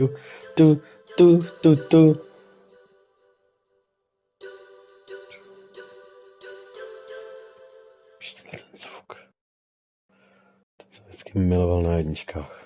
tu, tu, tu, tu, tu. Ten zvuk. Ten jsem vždycky miloval na jedničkách.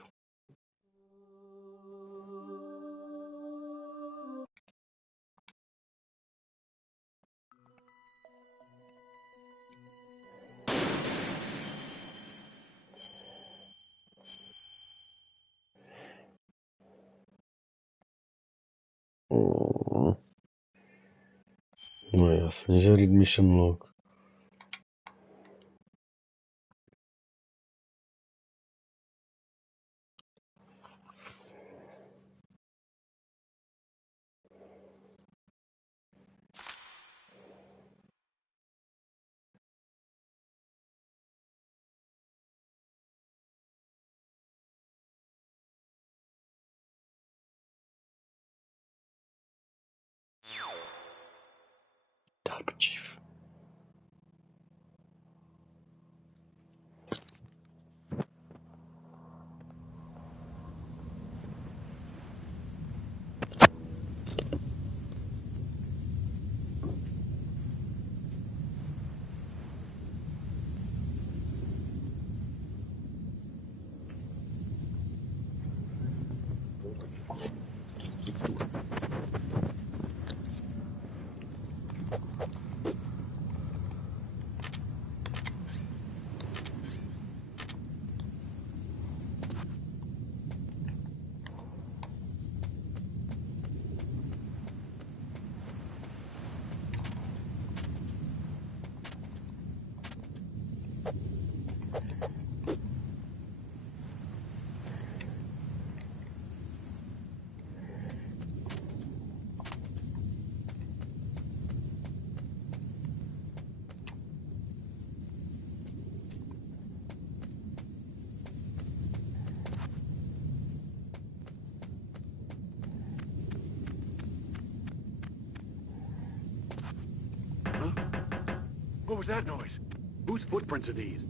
No jasně, že read mission log. Dark Chief. What was that noise? Whose footprints are these?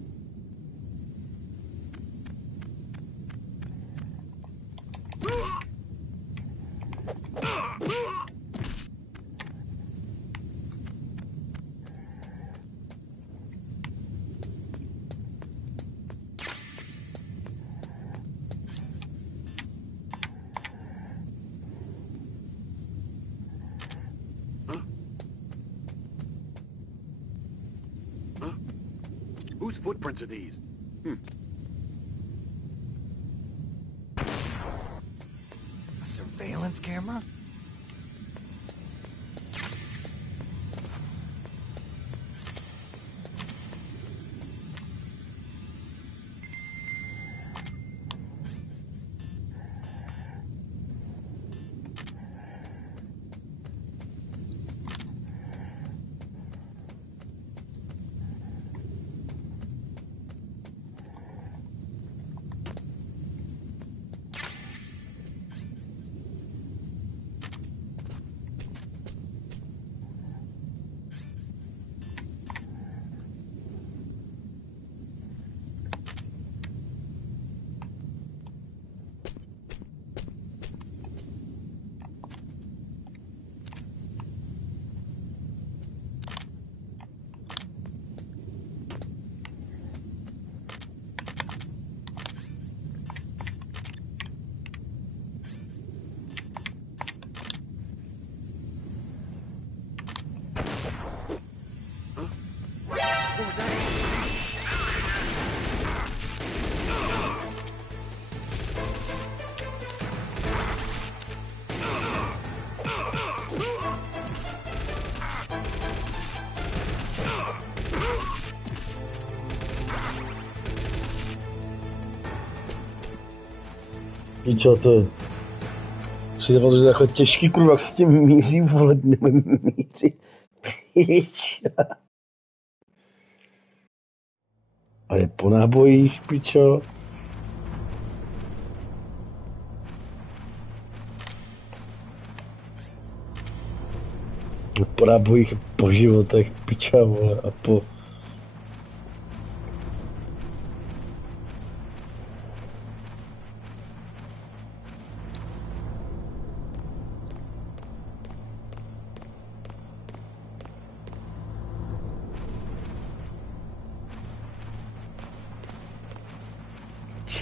Whose footprints are these? A surveillance camera? What was that? Pičo, to... Přijde, že to je jako těžký, kurva, jak se s tím míří, vole, nevím, míří. Pičo. A je po nábojích, pičo. Po nábojích, po životech, piča, vole, a po...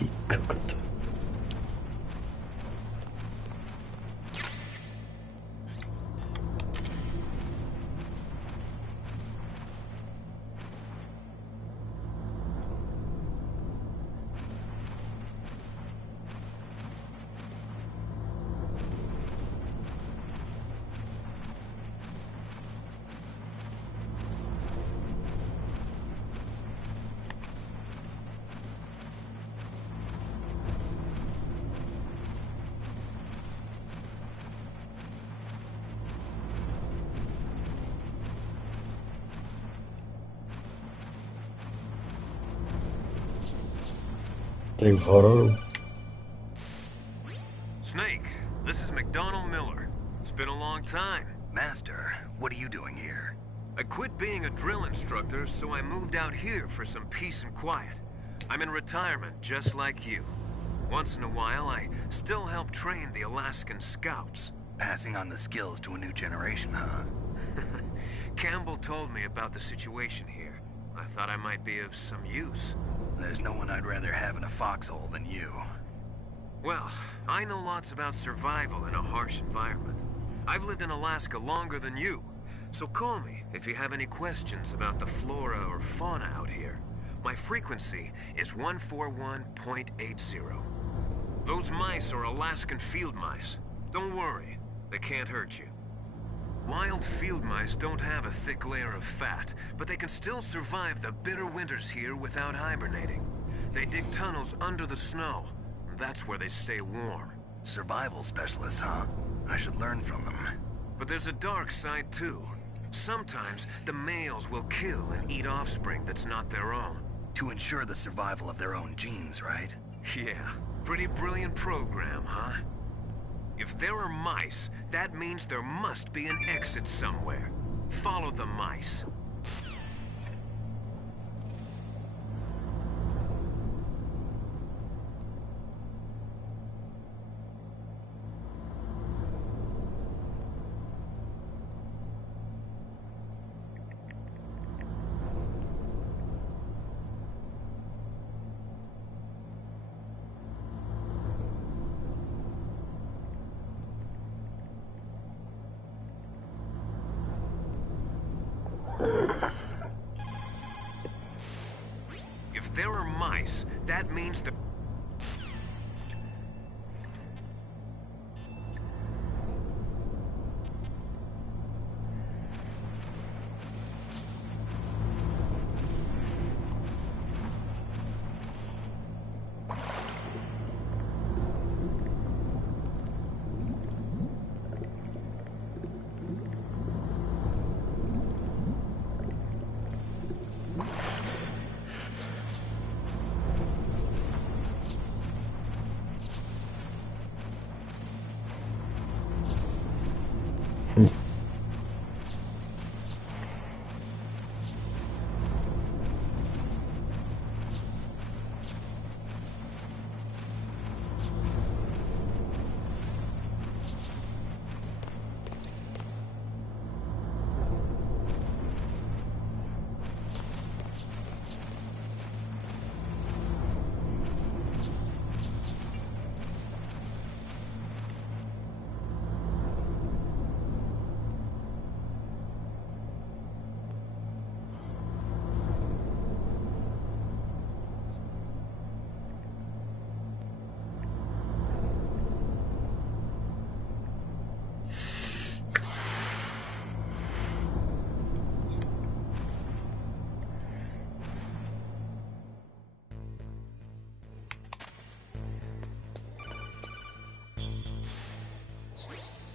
Ty kokot. Ty w hororu. Snake, this is McDonald Miller. It's been a long time. Master, what are you doing here? I quit being a drill instructor, so I moved out here for some peace and quiet. I'm in retirement, just like you. Once in a while, I still help train the Alaskan Scouts. Passing on the skills to a new generation, huh? Campbell told me about the situation here. I thought I might be of some use. There's no one I'd rather have in a foxhole than you. Well, I know lots about survival in a harsh environment. I've lived in Alaska longer than you, so call me if you have any questions about the flora or fauna out here. My frequency is 141.80. Those mice are Alaskan field mice. Don't worry, they can't hurt you. Wild field mice don't have a thick layer of fat, but they can still survive the bitter winters here without hibernating. They dig tunnels under the snow. That's where they stay warm. Survival specialists, huh? I should learn from them. But there's a dark side too. Sometimes the males will kill and eat offspring that's not their own. To ensure the survival of their own genes, right? Yeah, pretty brilliant program, huh? If there are mice, that means there must be an exit somewhere. Follow the mice. If there are mice, that means the...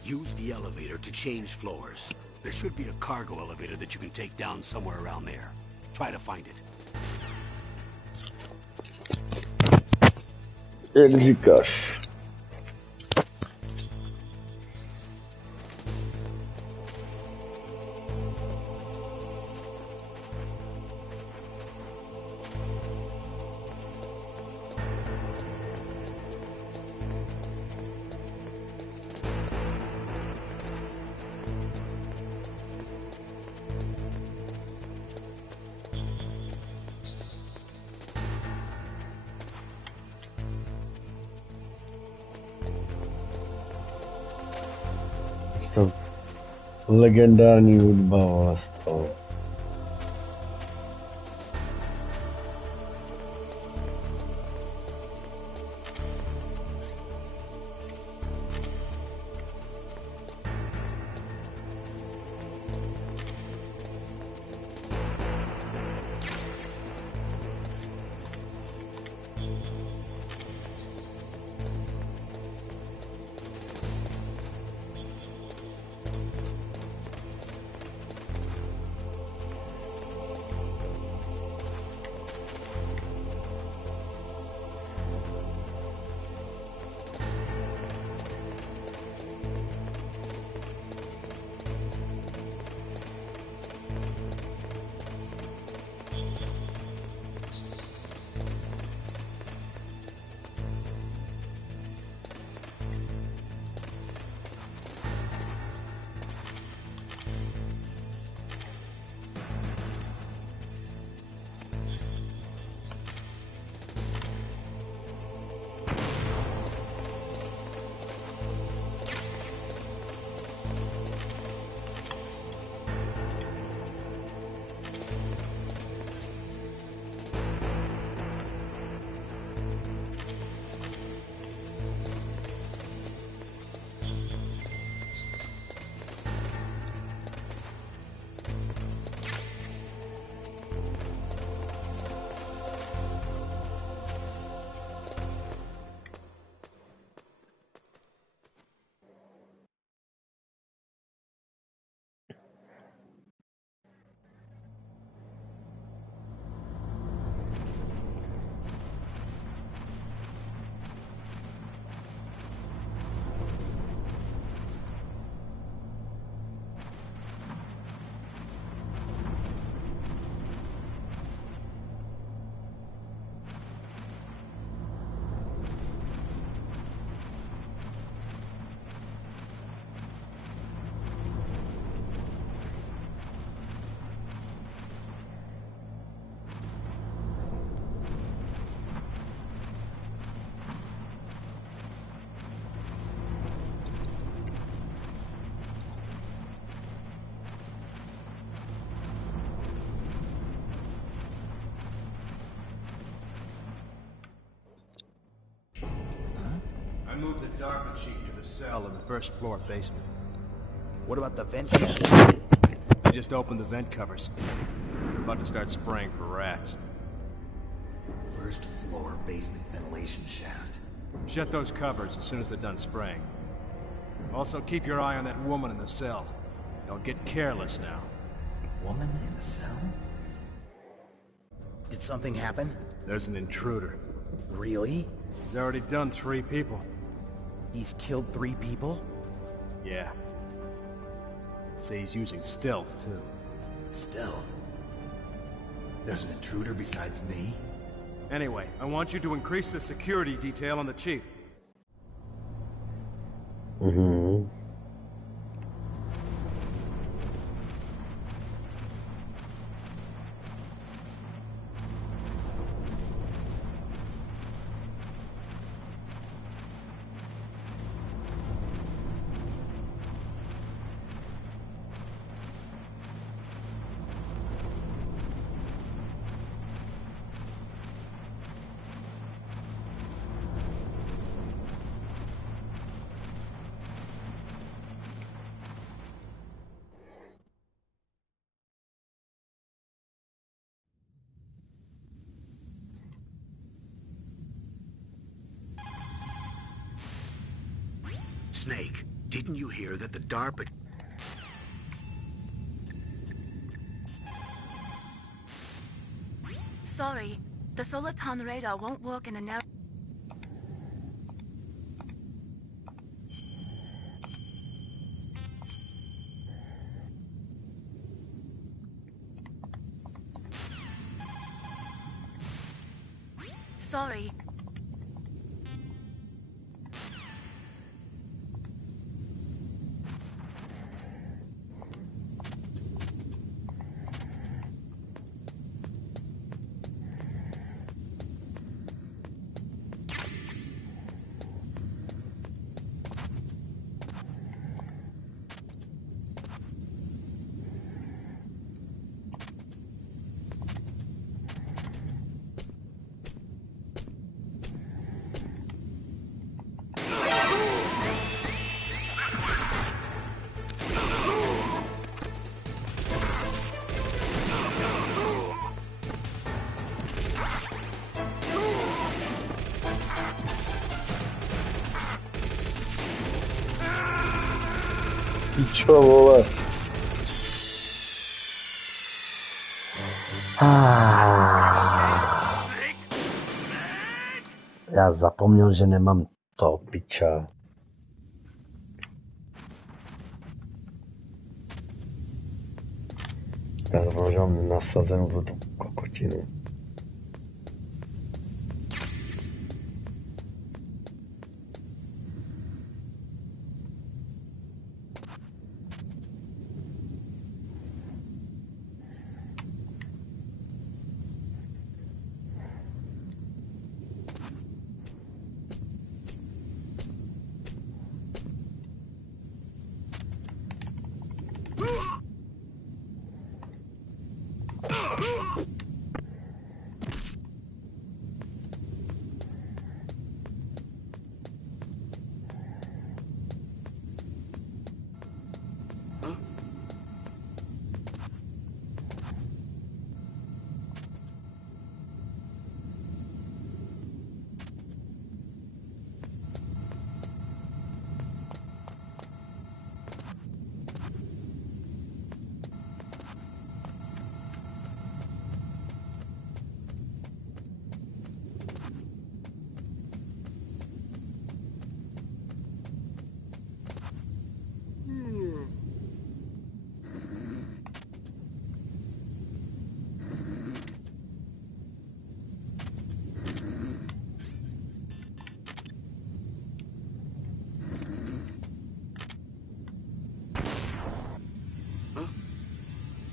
Use the elevator to change floors. There should be a cargo elevator that you can take down somewhere around there. Try to find it. Jak říkáš. Legendární hudba nastala. I moved the DARPA chief to the cell in the first floor basement. What about the vent shaft? I just opened the vent covers. We're about to start spraying for rats. First floor basement ventilation shaft. Shut those covers as soon as they're done spraying. Also, keep your eye on that woman in the cell. Don't get careless now. Woman in the cell? Did something happen? There's an intruder. Really? He's already done 3 people. He's killed 3 people? Yeah. Say he's using stealth, too. Stealth? There's an intruder besides me? Anyway, I want you to increase the security detail on the chief. Mhm. Snake, didn't you hear that the DARPA... Sorry, the Soliton radar won't work in a narrow... Sorry. pičo, vole. Já zapomněl, že nemám to piča. Já zapomněl, že mám nasazenou tu kokotinu.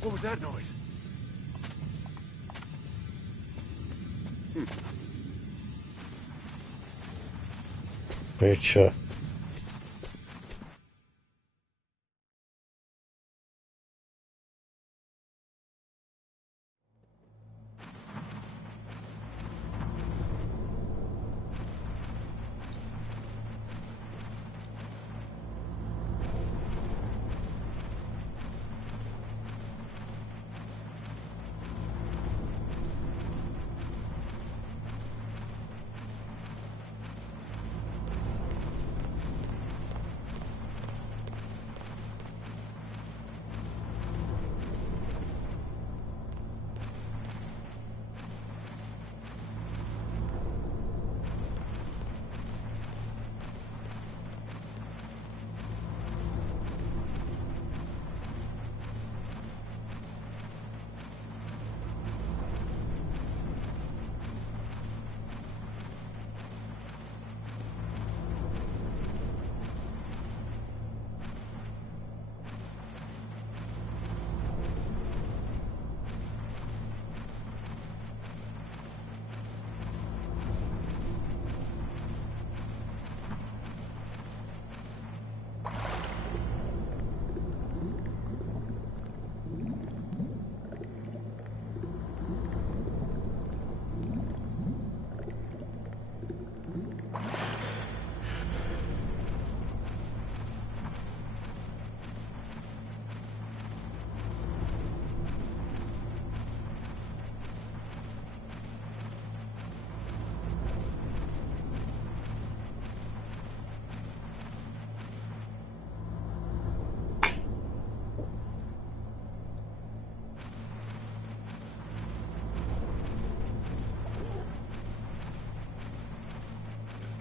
What was that noise? Pičo.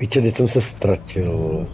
Víte, teď jsem se ztratil, vole.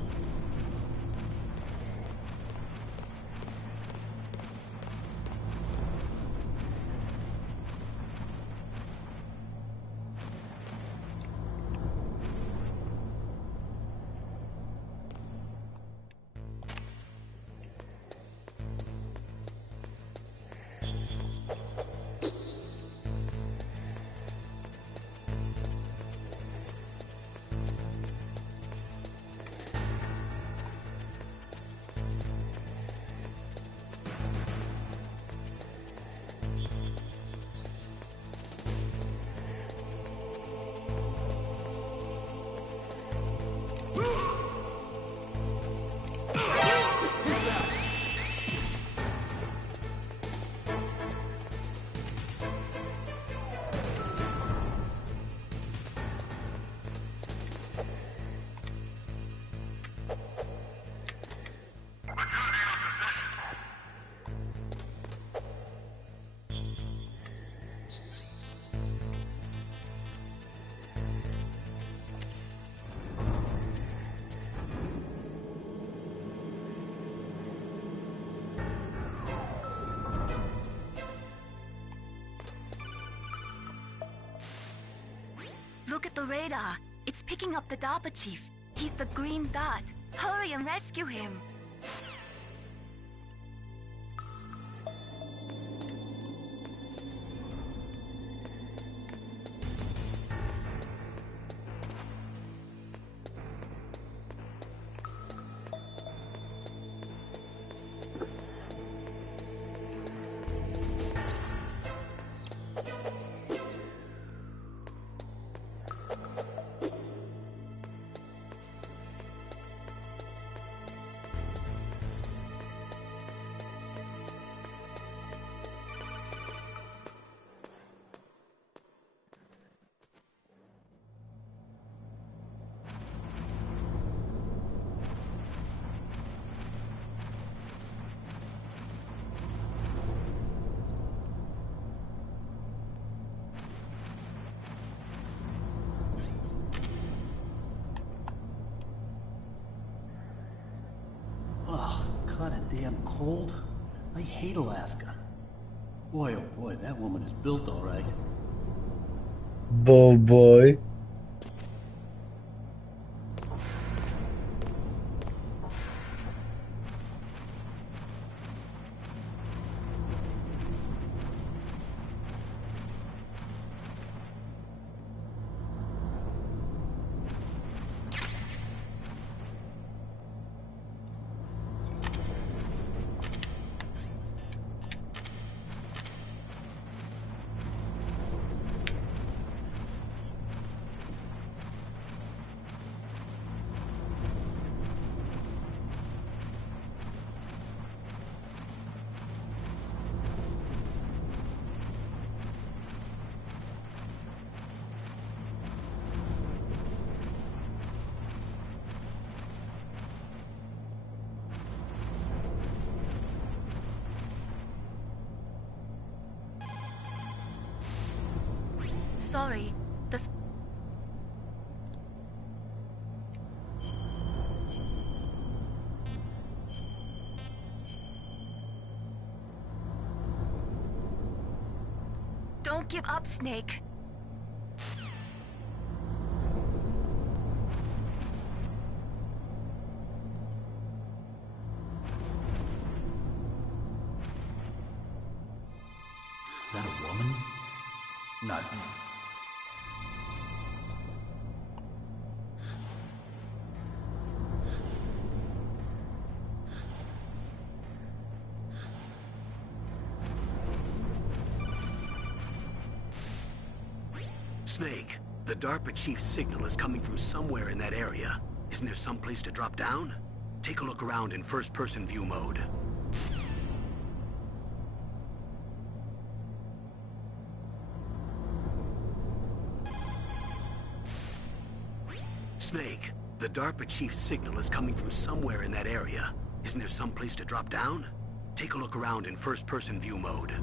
Look at the radar. It's picking up the DARPA chief. He's the green dot. Hurry and rescue him. Kinda damn cold. I hate Alaska. Boy, oh boy, that woman is built all right. Boy. Sorry. Don't give up, Snake. Is that a woman? Not me. Snake, the DARPA chief's signal is coming from somewhere in that area. Isn't there some place to drop down? Take a look around in first-person view mode. Snake, the DARPA chief's signal is coming from somewhere in that area. Isn't there some place to drop down? Take a look around in first-person view mode.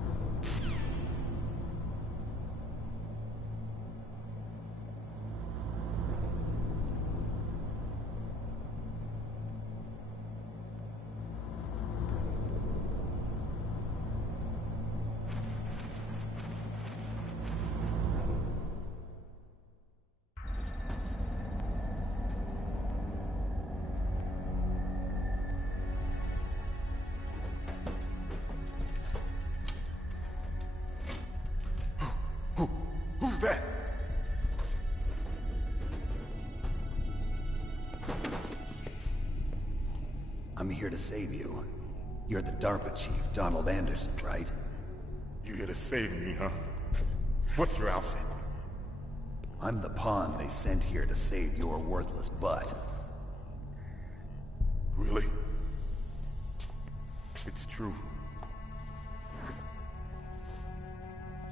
Who's that? I'm here to save you. You're the DARPA chief, Donald Anderson, right? You here to save me, huh? What's your outfit? I'm the pawn they sent here to save your worthless butt. Really? It's true.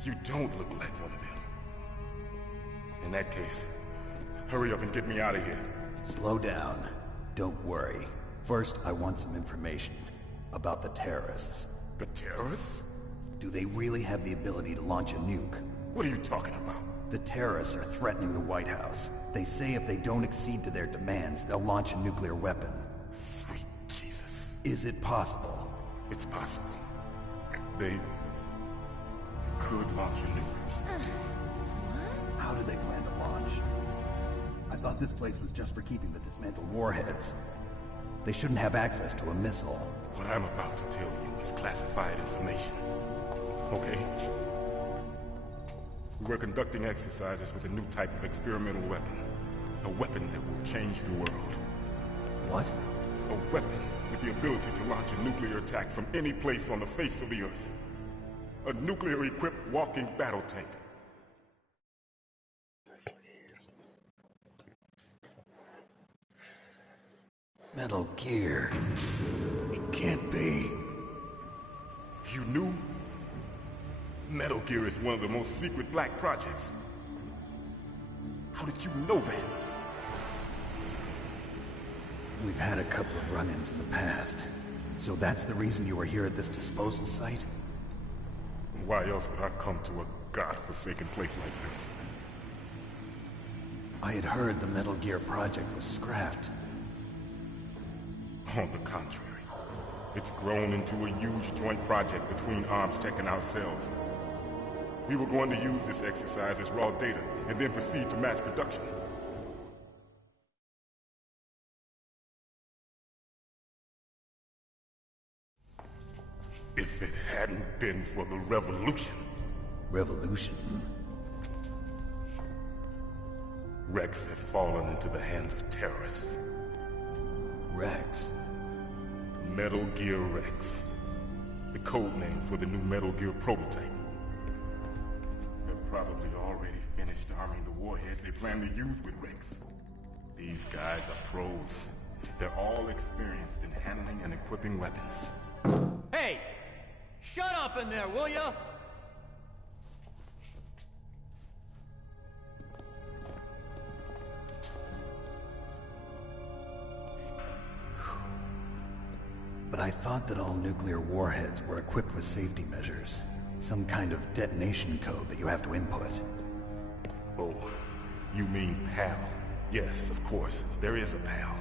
You don't look like one of them. In that case, hurry up and get me out of here. Slow down. Don't worry. First, I want some information about the terrorists. The terrorists? Do they really have the ability to launch a nuke? What are you talking about? The terrorists are threatening the White House. They say if they don't accede to their demands, they'll launch a nuclear weapon. Sweet Jesus. Is it possible? It's possible. They could launch a nuke. How do they plan to launch? thought this place was just for keeping the dismantled warheads. They shouldn't have access to a missile. What I'm about to tell you is classified information. Okay? We were conducting exercises with a new type of experimental weapon. A weapon that will change the world. What? A weapon with the ability to launch a nuclear attack from any place on the face of the Earth. A nuclear-equipped walking battle tank. Metal Gear. It can't be. You knew? Metal Gear is one of the most secret black projects. How did you know that? We've had a couple of run-ins in the past. So that's the reason you were here at this disposal site? Why else would I come to a godforsaken place like this? I had heard the Metal Gear project was scrapped. On the contrary, it's grown into a huge joint project between ArmsTech and ourselves. We were going to use this exercise as raw data, and then proceed to mass production. If it hadn't been for the revolution... Revolution? Rex has fallen into the hands of terrorists. Rex? Metal Gear Rex. The code name for the new Metal Gear prototype. They're probably already finished arming the warhead they plan to use with Rex. These guys are pros. They're all experienced in handling and equipping weapons. Hey! Shut up in there, will ya? But I thought that all nuclear warheads were equipped with safety measures. Some kind of detonation code that you have to input. Oh, you mean PAL? Yes, of course, there is a PAL.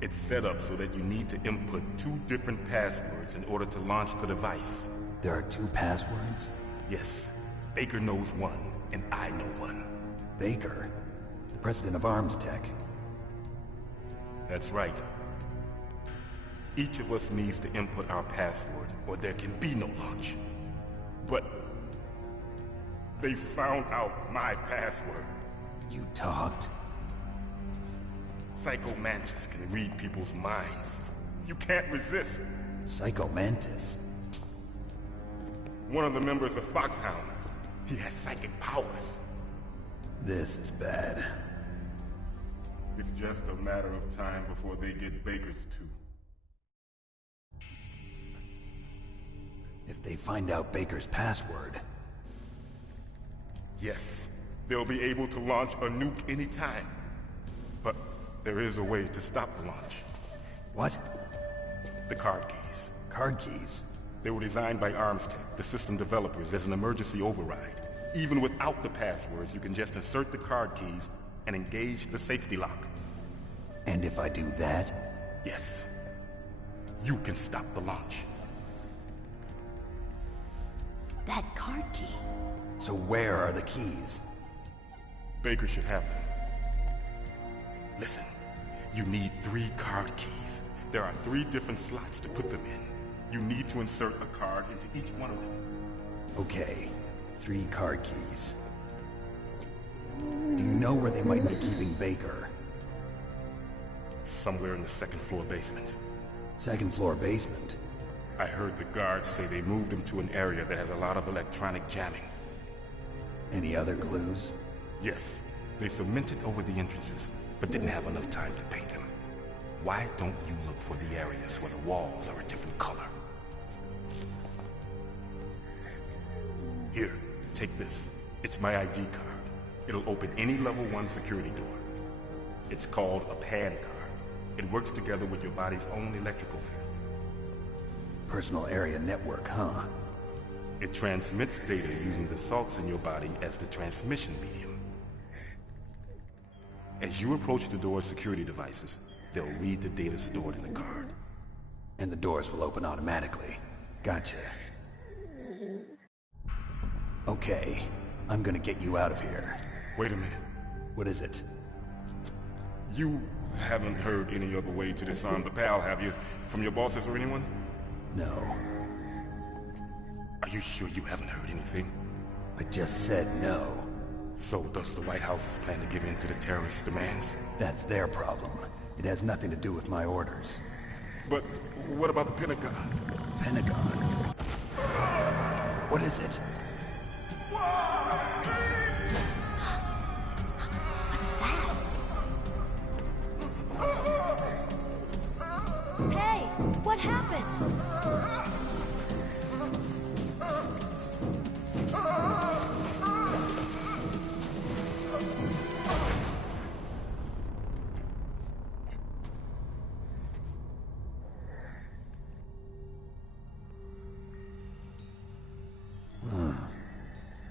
It's set up so that you need to input 2 different passwords in order to launch the device. There are 2 passwords? Yes. Baker knows one, and I know one. Baker? The president of ArmsTech? That's right. Each of us needs to input our password, or there can be no launch. But... they found out my password. You talked? Psycho Mantis can read people's minds. You can't resist. Psycho Mantis? One of the members of Foxhound. He has psychic powers. This is bad. It's just a matter of time before they get Baker's too. If they find out Baker's password... Yes, they'll be able to launch a nuke anytime. But there is a way to stop the launch. What? The card keys. Card keys? They were designed by ArmsTech, the system developers, as an emergency override. Even without the passwords, you can just insert the card keys and engage the safety lock. And if I do that? Yes. You can stop the launch. That card key. So where are the keys? Baker should have them. Listen, you need 3 card keys. There are 3 different slots to put them in. You need to insert a card into each one of them. Okay, 3 card keys. Do you know where they might be keeping Baker? Somewhere in the 2nd floor basement. 2nd floor basement? I heard the guards say they moved him to an area that has a lot of electronic jamming. Any other clues? Yes. They cemented over the entrances, but didn't have enough time to paint them. Why don't you look for the areas where the walls are a different color? Here, take this. It's my ID card. It'll open any level 1 security door. It's called a PAN card. It works together with your body's own electrical field. Personal area network, huh? It transmits data using the salts in your body as the transmission medium. As you approach the door's security devices, they'll read the data stored in the card. And the doors will open automatically. Gotcha. Okay, I'm gonna get you out of here. Wait a minute. What is it? You haven't heard any other way to disarm the PAL, have you? From your bosses or anyone? No. Are you sure you haven't heard anything? I just said no. So does the White House plan to give in to the terrorists' demands? That's their problem. It has nothing to do with my orders. But what about the Pentagon? Pentagon? What is it? Hey, what happened?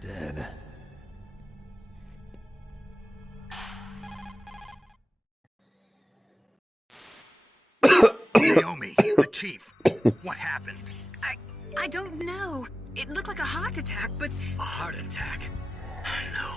Dead. Naomi, the chief. What happened? I don't know. It looked like a heart attack, but... A heart attack? No.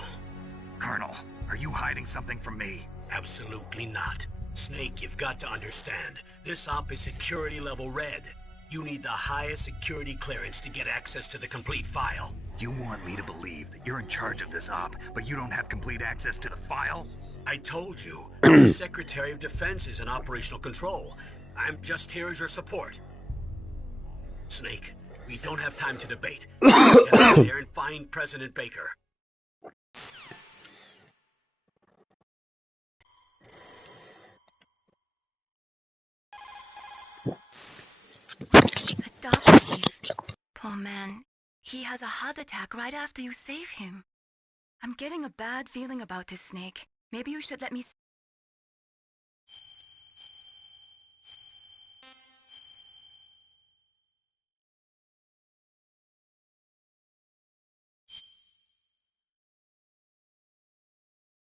Colonel, are you hiding something from me? Absolutely not. Snake, you've got to understand. This op is security level red. You need the highest security clearance to get access to the complete file. You want me to believe that you're in charge of this op, but you don't have complete access to the file? I told you, the Secretary of Defense is in operational control. I'm just here as your support. Snake, we don't have time to debate. Get out there and find President Baker. The DARPA chief. Poor man. He has a heart attack right after you save him. I'm getting a bad feeling about this, Snake. Maybe you should let me